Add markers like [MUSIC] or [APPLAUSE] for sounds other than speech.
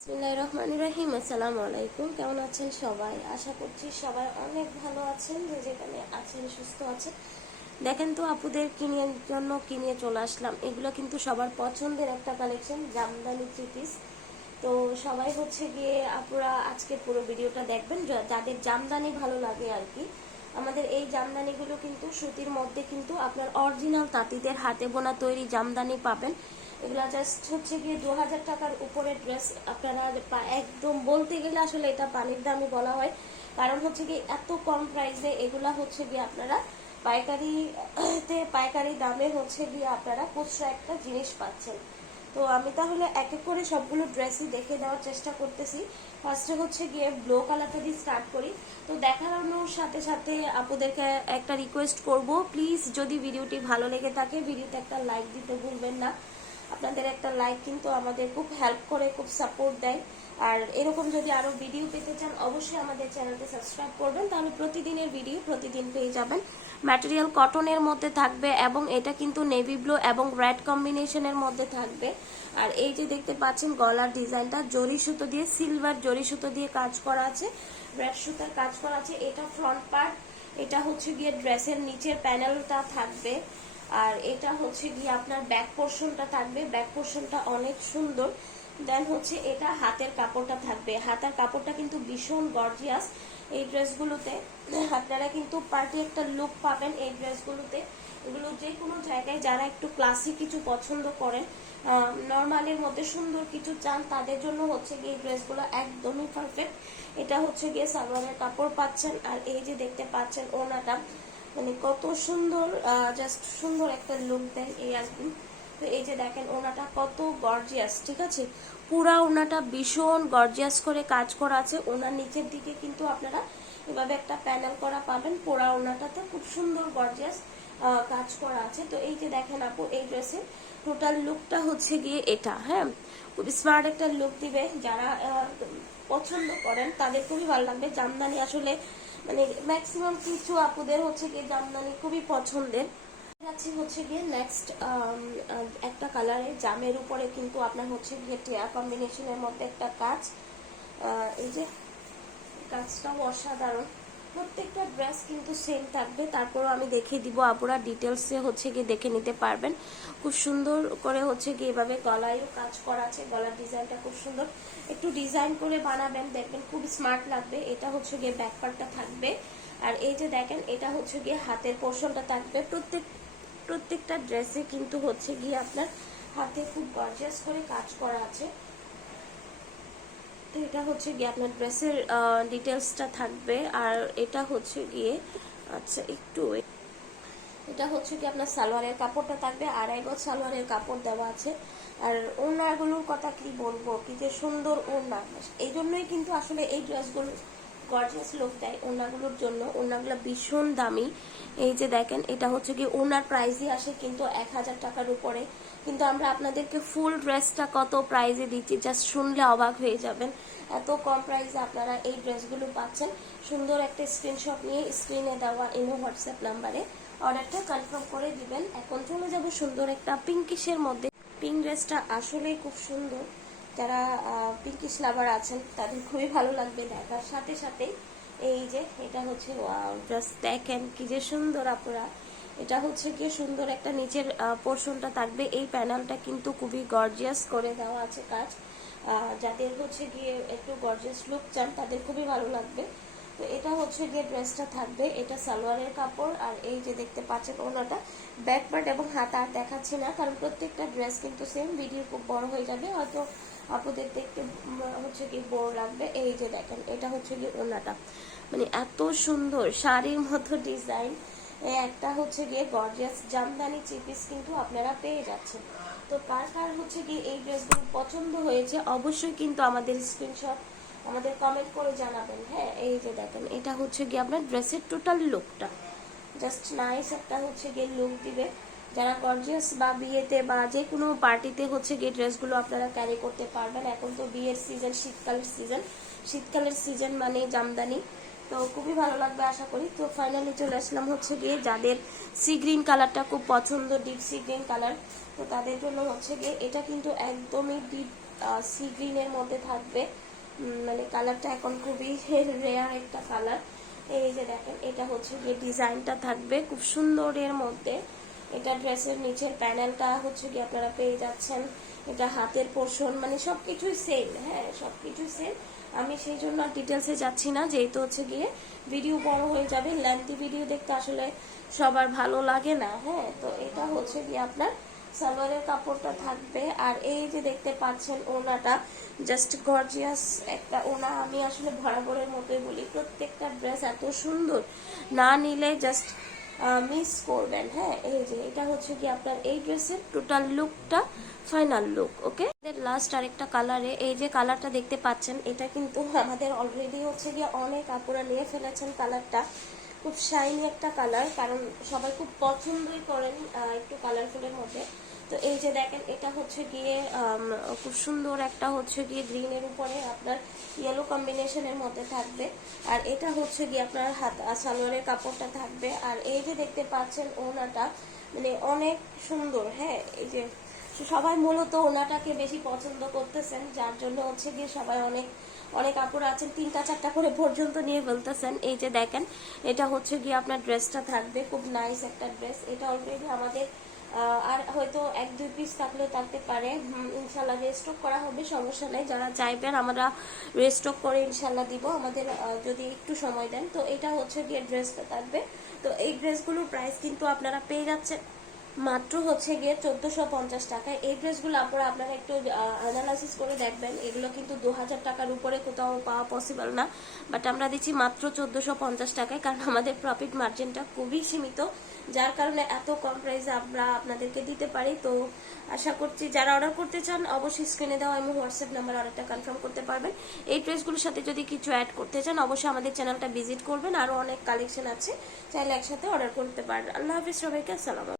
বিসমিল্লাহির রহমানির রহিম, আসসালামু আলাইকুম। কেমন আছেন সবাই? আশা করছি সবাই অনেক ভালো আছেন, যে যেখানে আছেন, সুস্থ আছেন। দেখেন তো আপুদের কিনে জন্য কিনে চলে আসলাম। এগুলো কিন্তু সবার পছন্দের একটা কালেকশন জামদানি থ্রি পিস তো সবাই হচ্ছে গিয়ে আপুরা আজকে পুরো ভিডিওটা দেখবেন যাদের জামদানি ভালো লাগে আর কি। আমাদের এই জামদানিগুলো কিন্তু সুতির মধ্যে কিন্তু আপনার অরিজিনাল তাঁতিদের হাতে বোনা তৈরি জামদানি পাবেন। এগুলা জাস্ট হচ্ছে গিয়ে দু হাজার টাকার উপরে ড্রেস আপনারা একদম বলতে গেলে আসলে এটা পানির দামই বলা হয়। কারণ হচ্ছে কি এত কম প্রাইসে এগুলা হচ্ছে গিয়ে আপনারা পাইকারিতে, পাইকারি দামে হচ্ছে গিয়ে আপনারা খুচরা একটা জিনিস পাচ্ছেন। তো আমি তাহলে এক এক করে সবগুলো ড্রেসই দেখে দেওয়ার চেষ্টা করতেছি। ফার্স্টে হচ্ছে গিয়ে ব্লু কালারটা দিয়ে স্টার্ট করি। তো দেখানোর সাথে সাথে আপুদেরকে একটা রিকোয়েস্ট করব। প্লিজ যদি ভিডিওটি ভালো লেগে থাকে, ভিডিওতে একটা লাইক দিতে ভুলবেন না। আপনাদের একটা লাইক কিন্তু আমাদের খুব হেল্প করে, খুব সাপোর্ট দেয়। আর এরকম যদি আরও ভিডিও পেতে চান, অবশ্যই আমাদের চ্যানেলটি সাবস্ক্রাইব করবেন। তাহলে প্রতিদিনের ভিডিও প্রতিদিন পেয়ে যাবেন। ম্যাটেরিয়াল কটনের মধ্যে থাকবে এবং এটা কিন্তু নেভি ব্লু এবং রেড কম্বিনেশনের মধ্যে থাকবে। আর এই যে দেখতে পাচ্ছেন গলার ডিজাইনটা জরি সুতো দিয়ে সিলভার জরি সুতো দিয়ে কাজ করা আছে। রেড সুতার কাজ করা আছে। এটা ফ্রন্ট পার্ট এটা হচ্ছে গিয়ে ড্রেসের নিচের প্যানেলটা থাকবে। আর এটা হচ্ছে গিয়ে আপনার ব্যাক পোর্শনটা থাকবে। ব্যাক পোর্শনটা অনেক সুন্দর। দেন হচ্ছে এটা হাতের কাপড়টা থাকবে। হাতের কাপড়টা কিন্তু ভীষণ গর্জিয়াস এই ড্রেসগুলোতে আপনারা কিন্তু পার্টি একটা লুক পাবেন এই ড্রেসগুলোতে এগুলো যে কোনো জায়গায় যারা একটু ক্লাসিক কিছু পছন্দ করেন নর্মালের মধ্যে সুন্দর কিছু চান, তাদের জন্য হচ্ছে গিয়ে এই ড্রেসগুলো একদমই পারফেক্ট এটা হচ্ছে গিয়ে সালোয়ারের কাপড় পাচ্ছেন। আর এই যে দেখতে পাচ্ছেন ওনাটা মানে কত সুন্দর জাস্ট সুন্দর একটা লুক দেয় এই কি তো এই যে দেখেন, ওনাটা কত গর্জিয়াস ঠিক আছে? পুরা ওনাটা ভীষণ গর্জিয়াস করে কাজ করা আছে। ওনার নিচের দিকে কিন্তু আপনারা এভাবে একটা প্যানেল করা পাবেন। পুরা ওনাটাতে খুব সুন্দর গর্জিয়াস কাজ করা আছে। তো এই যে দেখেন আপু, এই ড্রেসের টোটাল লুকটা হচ্ছে গিয়ে এটা হ্যাঁ? খুব স্মার্ট একটা লুক দিবে। যারা পছন্দ করেন, তাদের খুবই ভালো লাগবে। জামদানি আসলে মানে ম্যাক্সিমাম কিছু আপুদের হচ্ছে গিয়ে জামদানি খুবই পছন্দের। যাচ্ছি হচ্ছে গিয়ে নেক্সট একটা কালারে জামের উপরে কিন্তু আপনার হচ্ছে গিয়ে টিয়া কম্বিনেশনের মধ্যে একটা কাজ। এই যে কাজটাও অসাধারণ। প্রত্যেকটা ড্রেস কিন্তু সেম থাকবে। তারপরও আমি দেখিয়ে দিব আপুরা ডিটেলসে হচ্ছে গিয়ে দেখে নিতে পারবেন। খুব সুন্দর করে হচ্ছে গিয়ে এভাবে গলায়ও কাজ করা আছে, গলার ডিজাইনটা খুব সুন্দর। একটু ডিজাইন করে বানাবেন, দেখবেন খুব স্মার্ট লাগবে। এটা হচ্ছে গিয়ে ব্যাক পার্টটা থাকবে। আর এই যে দেখেন, এটা হচ্ছে গিয়ে হাতের পোর্শনটা থাকবে। প্রত্যেক, প্রত্যেকটা ড্রেসে কিন্তু হচ্ছে গিয়ে আপনার হাতে খুব গর্জিয়াস করে কাজ করা আছে। তো এটা হচ্ছে গিয়ে আপনার ড্রেসের ডিটেলসটা থাকবে। আর এটা হচ্ছে গিয়ে আচ্ছা একটু এটা হচ্ছে কি আপনার সালোয়ারের কাপড়টা থাকবে। আড়াই গজ সালোয়ারের কাপড় দেওয়া আছে। আর ওড়নাগুলোর কথা কি বলব? কি যে সুন্দর ওড়না। এই জন্যই কিন্তু আসলে এই ড্রেসগুলো গর্জিয়াস লোক দেয় ওড়নাগুলোর জন্য। ওড়নাগুলো ভীষণ দামি। এই যে দেখেন, এটা হচ্ছে কি ওনার প্রাইসই আসে কিন্তু এক হাজার টাকার উপরে। কিন্তু আমরা আপনাদেরকে ফুল ড্রেসটা কত প্রাইজে দিচ্ছি জাস্ট শুনলে অবাক হয়ে যাবেন। এত কম প্রাইসে আপনারা এই ড্রেসগুলো পাচ্ছেন। সুন্দর একটা স্ক্রিনশট নিয়ে স্ক্রিনে দেওয়া ইমো হোয়াটসঅ্যাপ নাম্বারে অর্ডারটা কনফার্ম করে দিবেন। এখন চলে যাব সুন্দর একটা পিঙ্কিশের মধ্যে। পিঙ্ক ড্রেসটা আসলেই খুব সুন্দর। যারা পিঙ্কিশ লাভার আছেন, তাদের খুবই ভালো লাগবে দেখার। সাথে সাথে এই যে, এটা হচ্ছে জাস্ট দেখেন কি যে সুন্দর আপুরা। এটা হচ্ছে গিয়ে সুন্দর একটা নিচের পোর্শনটা থাকবে। এই প্যানেলটা কিন্তু খুবই গর্জিয়াস করে দেওয়া আছে কাজ। যাদের হচ্ছে গিয়ে একটু গর্জিয়াস লুক চান, তাদের খুবই ভালো লাগবে। তো এটা হচ্ছে গিয়ে ড্রেসটা থাকবে। এটা সালোয়ারের কাপড়। আর এই যে দেখতে পাচ্ছেন ওনাটা ব্যাক পার্ট এবং হাত আর দেখাচ্ছি না, কারণ প্রত্যেকটা ড্রেস কিন্তু সেম ভিডিও খুব বড় হয়ে যাবে। হয়তো আপুদের দেখতে হচ্ছে কি বড় লাগবে? এই যে দেখেন, এটা হচ্ছে গিয়ে ওনাটা মানে এত সুন্দর শাড়ির মতো ডিজাইন। একটা হচ্ছে গিয়ে গর্জিয়াস জামদানি চিপিস কিন্তু আপনারা পেয়ে যাচ্ছেন। তো কার কার হচ্ছে গিয়ে এই ড্রেসগুলো পছন্দ হয়েছে, অবশ্যই কিন্তু আমাদের স্ক্রিনশট আমাদের কমেন্ট করে জানাবেন। হ্যাঁ এই যে দেখেন, এটা হচ্ছে গিয়ে আপনার ড্রেসের টোটাল লুকটা জাস্ট নাইস একটা হচ্ছে গিয়ে লুক দিবে। যারা গর্জিয়াস বা বিয়েতে বা যে কোনো পার্টিতে হচ্ছে গিয়ে ড্রেসগুলো আপনারা ক্যারি করতে পারবেন, এখন তো বিয়ের সিজন শীতকালের সিজন শীতকালের সিজন মানে জামদানি। তো খুবই ভালো লাগবে আশা করি। তো ফাইনালি চলে আসলাম হচ্ছে গিয়ে যাদের সি গ্রিন কালারটা খুব পছন্দ ডিপ সি গ্রিন কালার তো তাদের জন্য হচ্ছে গিয়ে এটা কিন্তু একদমই ডিপ সি গ্রিনের মধ্যে থাকবে। মানে কালারটা এখন খুবই [LAUGHS] রেয়ার একটা কালার এই যে দেখেন, এটা হচ্ছে গিয়ে ডিজাইনটা থাকবে খুব সুন্দর এর মধ্যে। এটা ড্রেসের নিচের প্যানেলটা হচ্ছে কি আপনারা পেয়ে যাচ্ছেন। এটা হাতের পোর্শন মানে সবকিছুই সেম হ্যাঁ সব কিছুই সেম আমি সেই জন্য আর ডিটেলসে যাচ্ছি না, যেহেতু হচ্ছে গিয়ে ভিডিও বড় হয়ে যাবে লেন্থি ভিডিও দেখতে আসলে সবার ভালো লাগে না হ্যাঁ। তো এটা হচ্ছে গিয়ে আপনার সালোয়ারের কাপড়টা থাকবে। আর এই যে দেখতে পাচ্ছেন ওনাটা জাস্ট গর্জিয়াস একটা ওনা। আমি আসলে বরাবরের মতোই বলি, প্রত্যেকটা ড্রেস এত সুন্দর। না নিলে জাস্ট মিস করবেন হ্যাঁ? এই যে, এটা হচ্ছে কি আপনার এই ড্রেসের টোটাল লুকটা ফাইনাল লুক ওকে লাস্ট আরেকটা কালারে এই যে কালারটা দেখতে পাচ্ছেন, এটা কিন্তু আমাদের অলরেডি হচ্ছে গিয়ে অনেক আপুরা নিয়ে ফেলেছেন কালারটা খুব শাইনি একটা কালার কারণ সবাই খুব পছন্দই করেন একটু কালারফুলের মধ্যে। তো এই যে দেখেন, এটা হচ্ছে গিয়ে খুব সুন্দর একটা হচ্ছে গিয়ে গ্রিনের উপরে আপনার ইয়েলো কম্বিনেশনের মধ্যে থাকবে। আর এটা হচ্ছে গিয়ে আপনার হাত সালোয়ারের কাপড়টা থাকবে। আর এই যে দেখতে পাচ্ছেন ওনাটা মানে অনেক সুন্দর হ্যাঁ? এই যে সবাই মূলত ওনাটাকে বেশি পছন্দ করতেছেন, যার জন্য হচ্ছে গিয়ে সবাই অনেক অনেক কাপড় আছেন, তিনটা, চারটা করে পর্যন্ত নিয়ে ফেলতেছেন। এই যে দেখেন, এটা হচ্ছে গিয়ে আপনার ড্রেসটা থাকবে, খুব নাইস একটা ড্রেস এটা অলরেডি আমাদের আর হয়তো এক, দুই পিস থাকলেও থাকতে পারে। ইনশাল্লাহ রেস্টক করা হবে, সমস্যা নেই। যারা চাইবেন, আমরা রেস্টক করে ইনশাল্লাহ দিব। আমাদের যদি একটু সময় দেন, তো এটা হচ্ছে গিয়ে ড্রেসটা থাকবে। তো এই ড্রেসগুলোর প্রাইস কিন্তু আপনারা পেয়ে যাচ্ছেন। মাত্র হচ্ছে গিয়ে চোদ্দশো পঞ্চাশ টাকা। এই ড্রেসগুলো আপনারা আপনারা একটু অ্যানালাইসিস করে দেখবেন। এগুলো কিন্তু দু হাজার টাকার উপরে কোথাও পাওয়া পসিবল না। বাট আমরা দিচ্ছি মাত্র চোদ্দশো পঞ্চাশ টাকায়, কারণ আমাদের প্রফিট মার্জিনটা খুবই সীমিত। যার কারণে এত কম প্রাইসে আমরা আপনাদেরকে দিতে পারি। তো আশা করছি যারা অর্ডার করতে চান, অবশ্যই স্ক্রিনে দেওয়া এবং হোয়াটসঅ্যাপ নাম্বার অর্ডারটা কনফার্ম করতে পারবেন। এই ড্রেসগুলোর সাথে যদি কিছু অ্যাড করতে চান, অবশ্যই আমাদের চ্যানেলটা ভিজিট করবেন। আরও অনেক কালেকশন আছে। চাইলে একসাথে অর্ডার করতে পারেন। আল্লাহ হাফিজ, সবাইকে আসসালাম